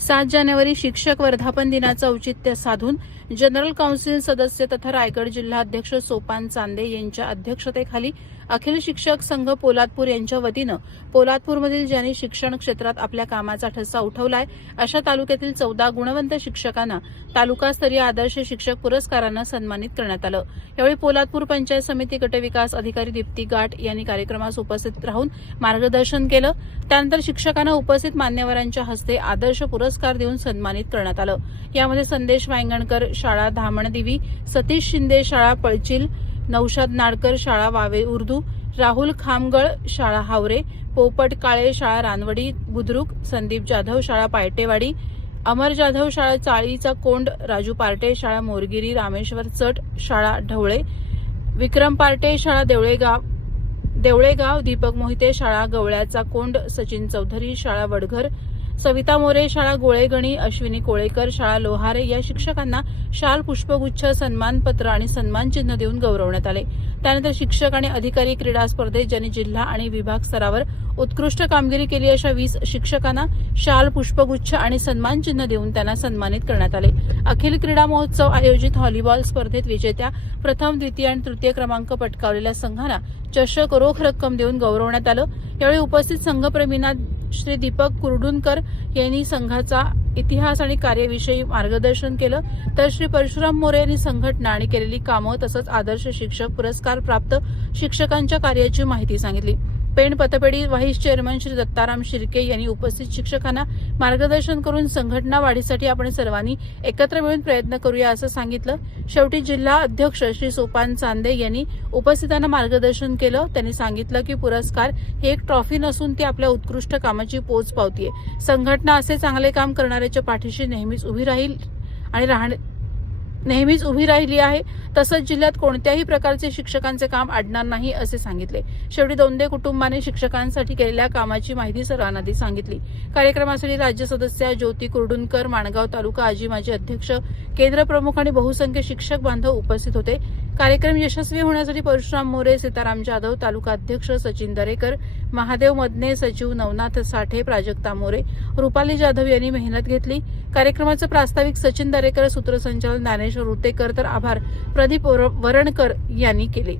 7 जानेवारी शिक्षक वर्धापन दिनाचं औचित्य साधून जनरल काउन्सिल सदस्य तथा रायगड जिल्हाध्यक्ष सोपान चांदे यांच्या अध्यक्षतेखाली अखिल शिक्षक संघ पोलादपूर यांच्या वतीनं पोलादपूरमधील ज्यांनी शिक्षण क्षेत्रात आपल्या कामाचा ठसा उठवलाय अशा तालुक्यातील 14 गुणवंत शिक्षकांना तालुकास्तरीय आदर्श शिक्षक पुरस्कारानं सन्मानित करण्यात आलं। यावेळी पोलादपूर पंचायत समिती गटविकास अधिकारी दीप्ती गाठ यांनी कार्यक्रमास उपस्थित राहून मार्गदर्शन केलं। त्यानंतर शिक्षकांना उपस्थित मान्यवरांच्या हस्ते आदर्श पुरस्कार देऊन सन्मानित करण्यात आलं। यामध्ये संदेश वांगणकर शाळा धामणदिवी, सतीश शिंदे शाळा पळचिल, नौशाद नाडकर शाळा वावे उर्दू, राहुल खामगळ शाळा हावरे, पोपट काळे शाळा रानवडी बुद्रुक, संदीप जाधव शाळा पायटेवाडी, अमर जाधव शाळा चाळीचा कोंड, राजू पार्टे शाळा मोरगिरी, रामेश्वर चट शाळा ढवळे, विक्रम पार्टे शाळा देवळेगाव, दीपक मोहिते शाळा गवळ्याचा कोंड, सचिन चौधरी शाळा वडघर, सविता मोरे शाळा गोळेगणी, अश्विनी कोळेकर शाळा लोहारे या शिक्षकांना शाल, पुष्पगुच्छ, सन्मानपत्र आणि सन्मानचिन्ह देऊन गौरवण्यात आले। त्यानंतर शिक्षक आणि अधिकारी क्रीडा स्पर्धेत ज्यांनी जिल्हा आणि विभाग स्तरावर उत्कृष्ट कामगिरी केली अशा 20 शिक्षकांना शाल, पुष्पगुच्छ आणि सन्मानचिन्ह देऊन त्यांना सन्मानित करण्यात आले। अखिल क्रीडा महोत्सव आयोजित व्हॉलीबॉल स्पर्धेत विजेत्या प्रथम, द्वितीय आणि तृतीय क्रमांक पटकावलेल्या संघांना चषक, रोख रक्कम देऊन गौरवण्यात आलं। यावेळी उपस्थित संघप्रेमींना श्री दीपक कुर्डुनकर यांनी संघाचा इतिहास आणि कार्याविषयी मार्गदर्शन केलं, तर श्री परशुराम मोरे यांनी संघटना आणि केलेली कामं तसंच आदर्श शिक्षक पुरस्कार प्राप्त शिक्षकांच्या कार्याची माहिती सांगितली। पेण पतपेढी व्हाईस चेअरमन श्री दत्ताराम शिर्के यांनी उपस्थित शिक्षकांना मार्गदर्शन करून संघटना वाढीसाठी आपण सर्वांनी एकत्र मिळून प्रयत्न करूया असं सांगितलं। शेवटी जिल्हा अध्यक्ष श्री सोपान चांदे यांनी उपस्थितांना मार्गदर्शन केलं। त्यांनी सांगितलं की पुरस्कार हे एक ट्रॉफी नसून ती आपल्या उत्कृष्ट कामाची पोच पावतीये। संघटना असे चांगले काम करणाऱ्याच्या पाठीशी नेहमीच उभी राहिली आहे। तसंच जिल्ह्यात कोणत्याही प्रकारचे शिक्षकांचे काम अडणार नाही असे सांगितले। शेवटी दोंदे कुटुंबाने शिक्षकांसाठी केलेल्या कामाची माहिती सर्वांना सांगितली। कार्यक्रमासाठी राज्य सदस्य ज्योती कुर्डुनकर, माणगाव तालुका आजी माजी अध्यक्ष, केंद्र प्रमुख आणि बहुसंख्य शिक्षक बांधव उपस्थित होते। कार्यक्रम यशस्वी होण्यासाठी परशुराम मोरे, सीताराम जाधव, तालुका अध्यक्ष सचिन दरेकर, महादेव मदने, सचिव नवनाथ साठे, प्राजक्ता मोरे, रुपाली जाधव यांनी मेहनत घेतली। कार्यक्रमाचं प्रास्ताविक सचिन दरेकर, सूत्रसंचालन ज्ञानेश्वर रुतेकर तर आभार प्रदीप वरणकर यांनी केले।